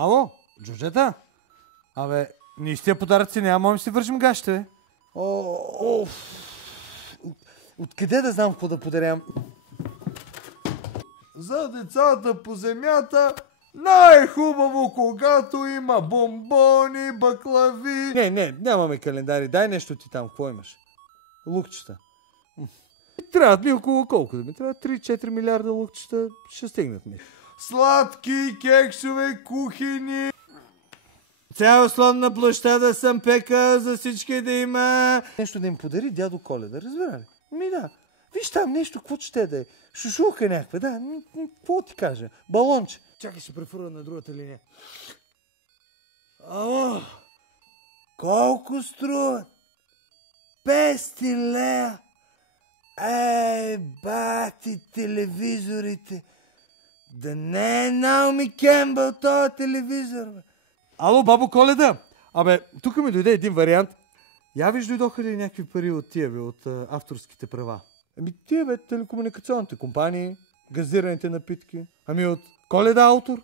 Ало, Джорджета? Абе, ние с тия подаръци няма, можем да си вържим гащите, бе. Откъде да знам какво да подарям? За децата по земята най-хубаво, когато има бомбони, баклави. Не, нямаме календари. Дай нещо ти там. Какво имаш? Лукчета. Трябват ми около колко да ми? Трябва 3-4 милиарда лукчета. Ще стигнат ми. Сладки, кексове, кухини. Цяла слонна площада съм пека за всички да има. Нещо да им подари дядо Коледа. Разбира ли? Да. Виж там нещо, какво ще да е. Шушулка някаква, да. Какво ти кажа? Балонче. Чакай, ще префурва на другата линия. Ало! Колко струва? 500 лея! Бати телевизорите! Да не е Наоми Кембъл този телевизор, бе! Ало, бабо Коледа! Абе, тук ми дойде един вариант. Я виж, дойдоха ли някакви пари от тия, бе, от авторските права? Тия, бе, телекомуникационните компании, газираните напитки. От Коледа автор?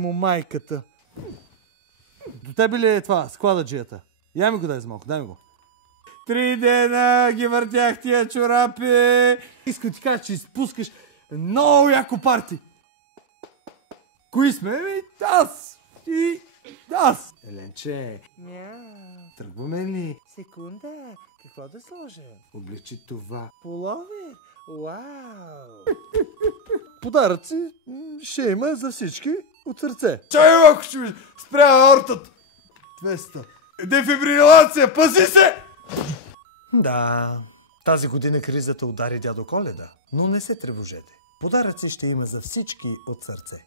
Му майката. До тебе ли е това, склададжията? Я ми го дай за малко, дай ми го. 3 дена ги въртях тия чорапи. Искам ти кажа, че изпускаш много яко парти. Кои сме? Аз и аз. Еленче. Тръгваме ли? Секунда, какво да сложа? Облегчи това. Полове? Вау! Подаръци ще има за всички от сърце. Чай малко, ще ми спря аортата. 200. Дефибрилация, пази се! Да, тази година кризата удари дядо Коледа, но не се тревожете. Подаръци ще има за всички от сърце.